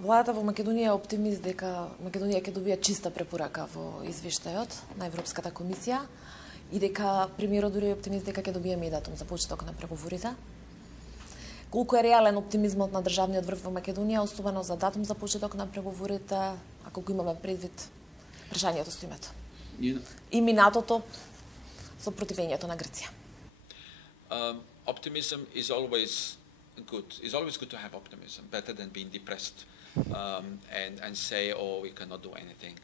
Владата во Македонија е оптимист дека Македонија ќе добие чиста препорака во извештајот на Европската комисија и дека премиерот дури е оптимист дека ќе добиеме и датум за почеток на преговорите. Колку е реален оптимизмот на државниот врв во Македонија, особено за датум за почеток на преговорите, ако го имаме предвид прашањето со името? И минатото со противењето на Грција. Optimism is always good. It's always good to have optimism, better than being depressed and say, oh, we cannot do anything,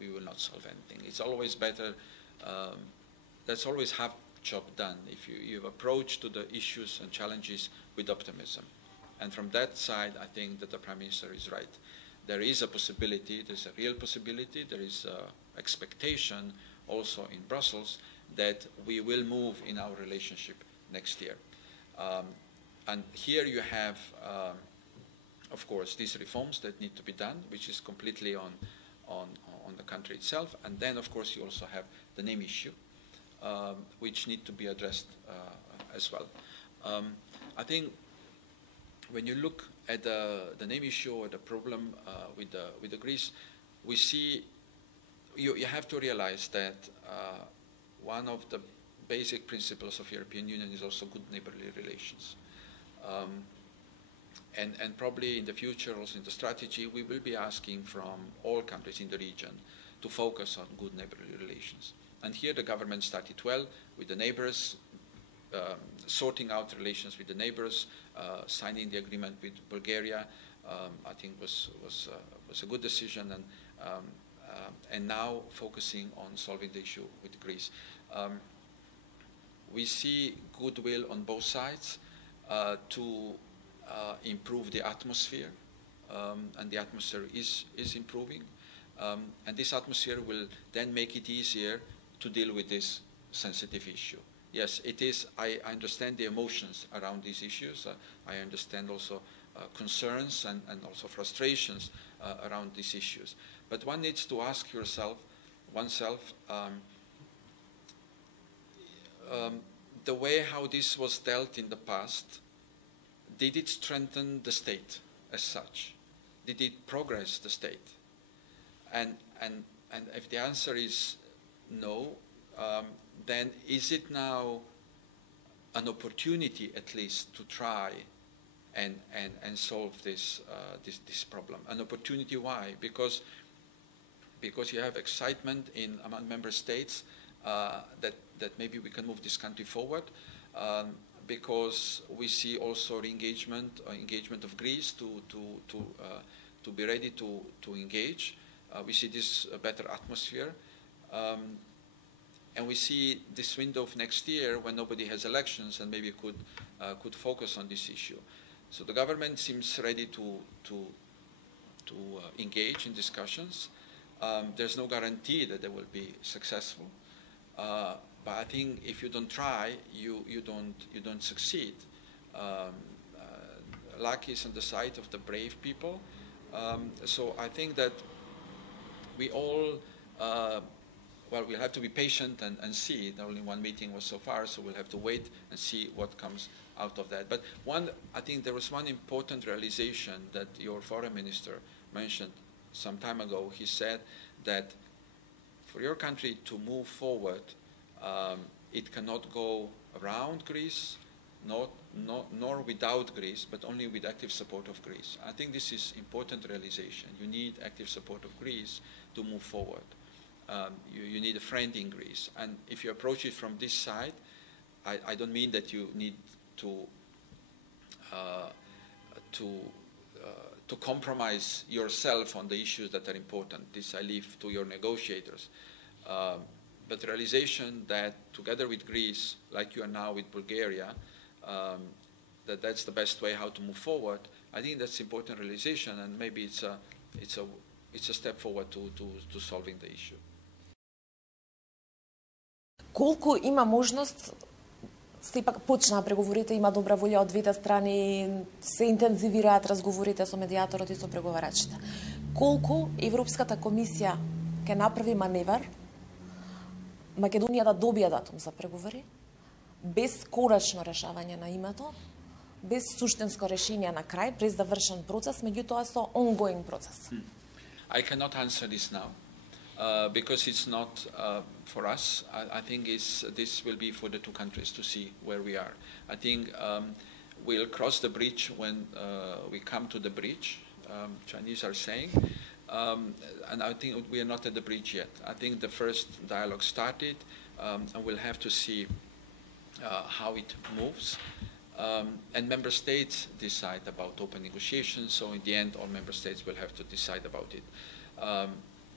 we will not solve anything. It's always better, let's always have job done if you approach to the issues and challenges with optimism. And from that side, I think that the Prime Minister is right. There is a possibility, there's a real possibility, there is an expectation also in Brussels that we will move in our relationship next year. And here you have, of course, these reforms that need to be done, which is completely on the country itself. And then, of course, you also have the name issue, which need to be addressed as well. I think when you look at the name issue or the problem with the Greece, we see you have to realize that one of the basic principles of European Union is also good neighborly relations. And probably in the future, also in the strategy, we will be asking from all countries in the region to focus on good neighborly relations. And here the government started well with the neighbors, sorting out relations with the neighbors, signing the agreement with Bulgaria. I think was a good decision, and now focusing on solving the issue with Greece. We see goodwill on both sides to improve the atmosphere, and the atmosphere is improving. And this atmosphere will then make it easier to deal with this sensitive issue. Yes, it is. I understand the emotions around these issues. I understand also concerns and also frustrations around these issues. But one needs to ask oneself, the way how this was dealt in the past, did it strengthen the state as such? Did it progress the state? And if the answer is no, then is it now an opportunity at least to try and solve this problem? An opportunity, why? Because you have excitement among member states that maybe we can move this country forward, because we see also engagement of Greece to be ready to engage. We see this better atmosphere, and we see this window of next year when nobody has elections and maybe could focus on this issue. So the government seems ready to engage in discussions. There's no guarantee that they will be successful, but I think if you don't try, you don't succeed. Luck is on the side of the brave people. So I think that we all, we'll have to be patient and see. Only one meeting was so far, so we'll have to wait and see what comes out of that. But I think there was one important realization that your foreign minister mentioned some time ago. He said that for your country to move forward, it cannot go around Greece, nor without Greece, but only with active support of Greece. I think this is important realization. You need active support of Greece to move forward. You need a friend in Greece. And if you approach it from this side, I don't mean that you need to compromise yourself on the issues that are important. This I leave to your negotiators. But realization that together with Greece, like you are now with Bulgaria, that's the best way how to move forward. I think that's important realization, and maybe it's a step forward to solving the issue. Колку има можност, сепак почнаа преговорите, има добра волја од двете страни, се интензивираат разговорите со медијаторот и со преговарачите. Колку Европската комисија ќе направи маневар Македонија да добие датум за преговори, без корачно решавање на името, без суштинско решение на крај, без завршен процес, меѓутоа со ongoing процес? I cannot answer this now because it's not for us. I think this will be for the two countries to see where we are. I think we'll cross the bridge when we come to the bridge, Chinese are saying. And I think we are not at the bridge yet. I think the first dialogue started, and we'll have to see how it moves. And member states decide about open negotiations, so in the end all member states will have to decide about it.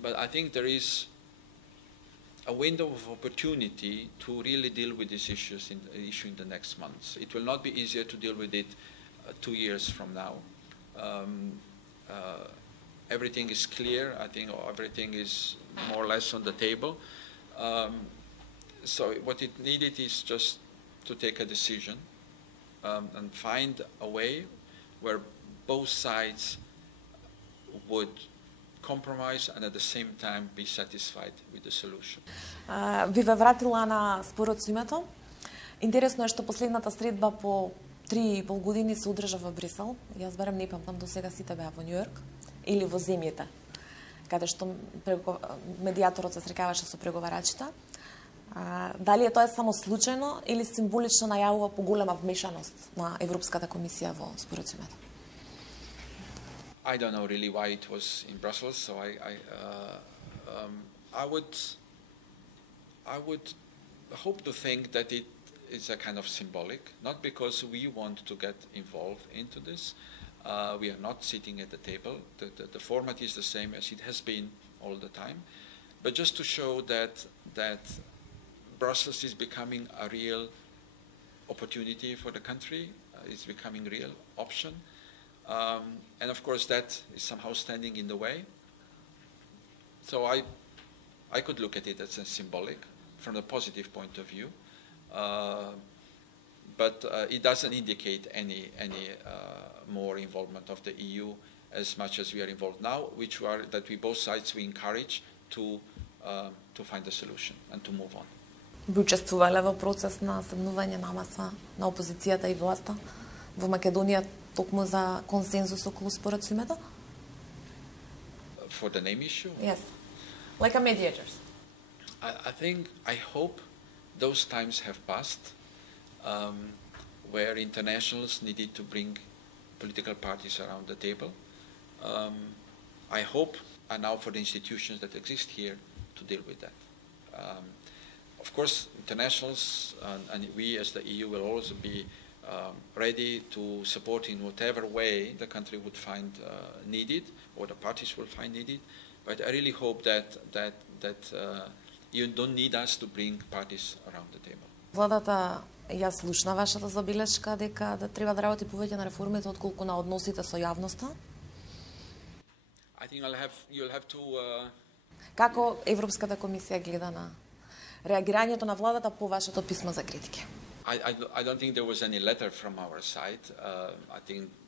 But I think there is a window of opportunity to really deal with these issues in the next months. It will not be easier to deal with it 2 years from now. Everything is clear. I think everything is more or less on the table. So what it needed is just to take a decision and find a way where both sides would compromise and at the same time be satisfied with the solution. Ви ве вратила на споразумето. Интересно е што последната средба по 3,5 години се одржа во Брисел. Јас барем не памтам до сега сите беа во Њујорк или во земјите, каде што медијаторот се срекаваше со преговарачите. Дали е тоа само случајно или символично најавува поголема вмешаност на Европската комисија во споразумето? I don't know really why it was in Brussels, so I would hope to think that it is a kind of symbolic, not because we want to get involved into this. We are not sitting at the table. The format is the same as it has been all the time, but just to show that Brussels is becoming a real opportunity for the country, it's becoming a real option. And of course that is somehow standing in the way. So I could look at it as a symbolic from a positive point of view, but it doesn't indicate any more involvement of the EU as much as we are involved now, which are that we both sides we encourage to find a solution and to move on. Ви учествувале во процес на седнување на маса на опозицијата и власта во Македонија токму за консензус околу споразумето? For the name issue? Yes. Like a mediators. I hope those times have passed where internationals needed to bring political parties around the table. I hope, and now for the institutions that exist here, to deal with that. Of course, internationals and we as the EU will also be ready to support in whatever way the country would find needed or the parties will find needed. But I really hope that you don't need us to bring parties around the table. Владата ја слушна вашата забелешка дека да треба да работи повеќе на реформите отколку на односите со јавноста. I think you'll have to Како Европската комисија гледа на реагирањето на владата по вашето писмо за критики? I don't think there was any letter from our side.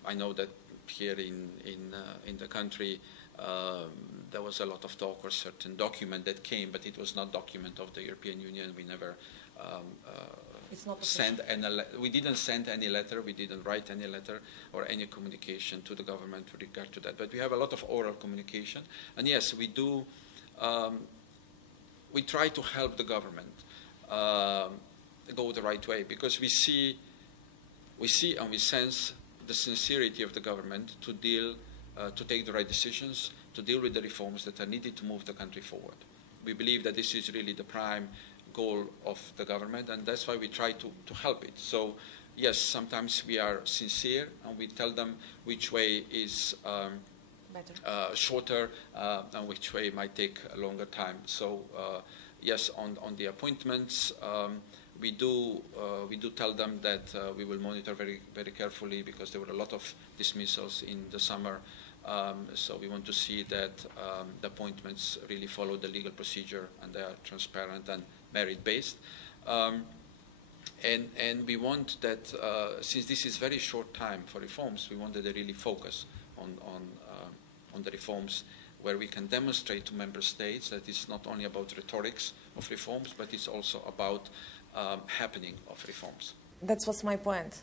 I know that here in the country there was a lot of talk or certain document that came, but it was not document of the European Union. We never we didn't send any letter, we didn't write any letter or any communication to the government with regard to that. But we have a lot of oral communication, and yes, we do. We try to help the government go the right way because we see and we sense the sincerity of the government to take the right decisions, to deal with the reforms that are needed to move the country forward. We believe that this is really the prime goal of the government, and that's why we try to help it. So yes, sometimes we are sincere and we tell them which way is shorter and which way might take a longer time. So yes, on the appointments, we do tell them that we will monitor very, very carefully because there were a lot of dismissals in the summer. So we want to see that the appointments really follow the legal procedure and they are transparent and merit-based. And we want that, since this is very short time for reforms, we want that they really focus on the reforms where we can demonstrate to member states that it's not only about rhetorics of reforms, but it's also about happening of reforms. That was my point.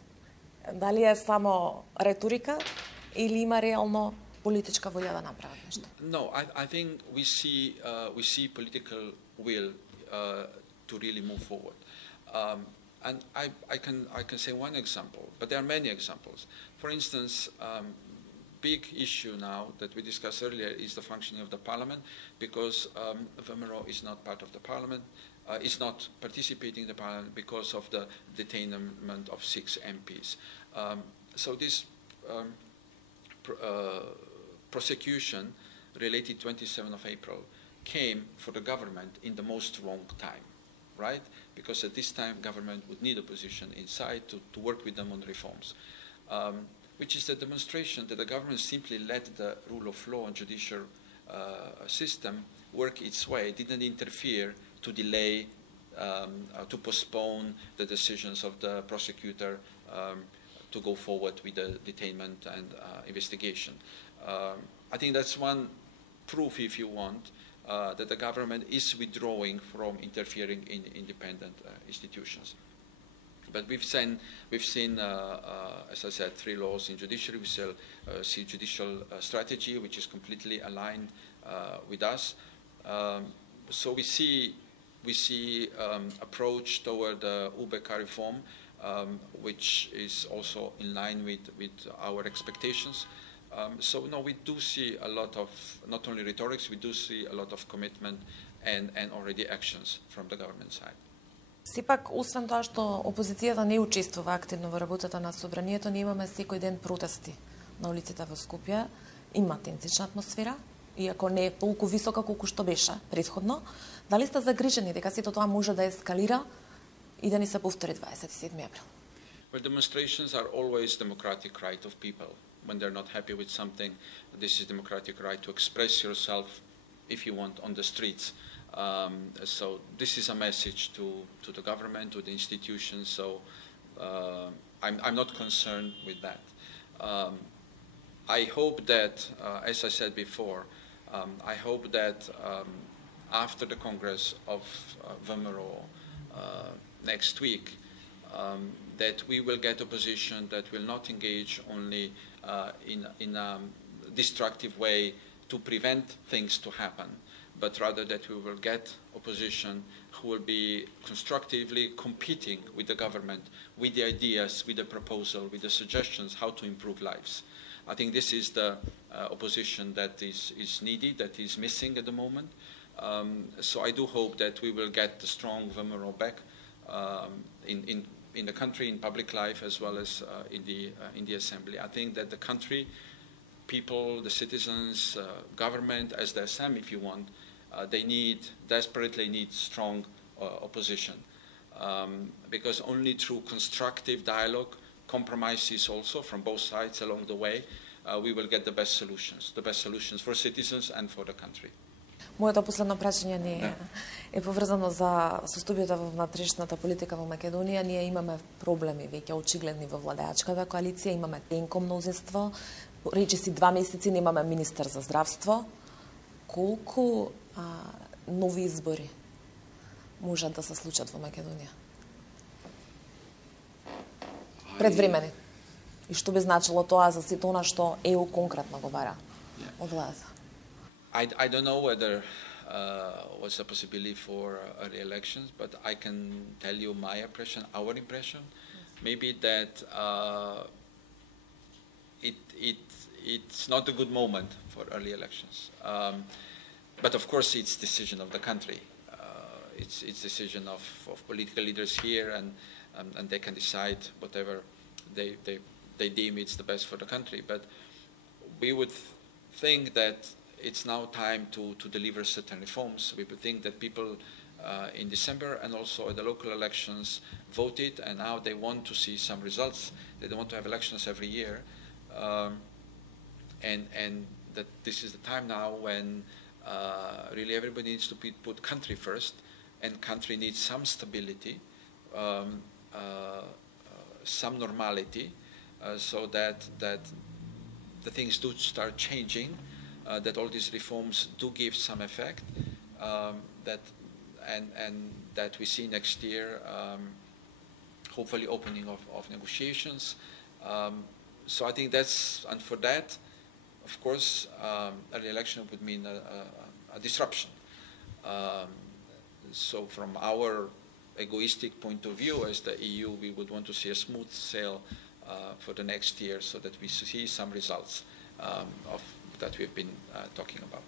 Дали е само реторика или има реално политичка волја да направат нешто? No, I think we see political will to really move forward. And I can say one example, but there are many examples. For instance, big issue now that we discussed earlier is the functioning of the parliament, because VMRO is not part of the parliament, is not participating in the parliament because of the detainment of 6 MPs. So this prosecution related 27th of April came for the government in the most wrong time, right? Because at this time government would need opposition inside to work with them on reforms, which is a demonstration that the government simply let the rule of law and judicial system work its way, didn't interfere to delay, to postpone the decisions of the prosecutor to go forward with the detainment and investigation. I think that's one proof, if you want, that the government is withdrawing from interfering in independent institutions. But we've seen as I said, 3 laws in judiciary. We see judicial strategy, which is completely aligned with us. So we see approach toward the UBK reform, which is also in line with our expectations. So no, we do see a lot of, not only rhetorics, we do see a lot of commitment and already actions from the government side. Сепак, освен тоа што опозицијата не учествува активно во работата на собранието, ние имаме секој ден протести на улиците во Скопје. Има тензична атмосфера, иако не е толку висока колку што беше претходно. Дали сте загрижени дека сето тоа може да ескалира и да ни се повтори 27 април? Well, demonstrations are always democratic right of people. When they're not happy with something, this is democratic right to express yourself, if you want, on the streets. So this is a message to the government, to the institutions. So I'm not concerned with that. I hope that, as I said before, I hope that after the Congress of VMRO next week, that we will get opposition that will not engage only in a destructive way to prevent things to happen, but rather that we will get opposition who will be constructively competing with the government, with the ideas, with the proposal, with the suggestions how to improve lives. I think this is the opposition that is needed, that is missing at the moment. So I do hope that we will get the strong VMRO back in the country, in public life, as well as in the assembly. I think that the country, people, the citizens, government, as the SM, if you want, they desperately need strong opposition, because only through constructive dialogue, compromises also from both sides along the way, we will get the best solutions for citizens and for the country. Моето последно прашање ни е поврзано за состојбата во внатрешната политика во Македонија. Ние имаме проблеми веќе очигледни во владеачката коалиција, имаме тенко мнозинство, речиси 2 месеци немаме министер за здравство. Колку нови избори можат да се случат во Македонија? Предвремени. И што би значило тоа за сето она што ЕУ конкретно го бара од владата? I don't know whether what's the possibility for early elections, but I can tell you my impression, our impression, maybe that it's not a good moment for early elections. But of course, it's decision of the country. It's decision of political leaders here, and they can decide whatever they deem it's the best for the country. But we would think that it's now time to deliver certain reforms. We would think that people in December and also at the local elections voted, and now they want to see some results. They don't want to have elections every year. And that this is the time now when really everybody needs to put country first, and country needs some stability, some normality, so that the things do start changing, that all these reforms do give some effect, and that we see next year hopefully opening of negotiations, So I think that's, and for that, of course, early election would mean a disruption. So from our egoistic point of view as the EU, we would want to see a smooth sail for the next year so that we see some results of that we've been talking about.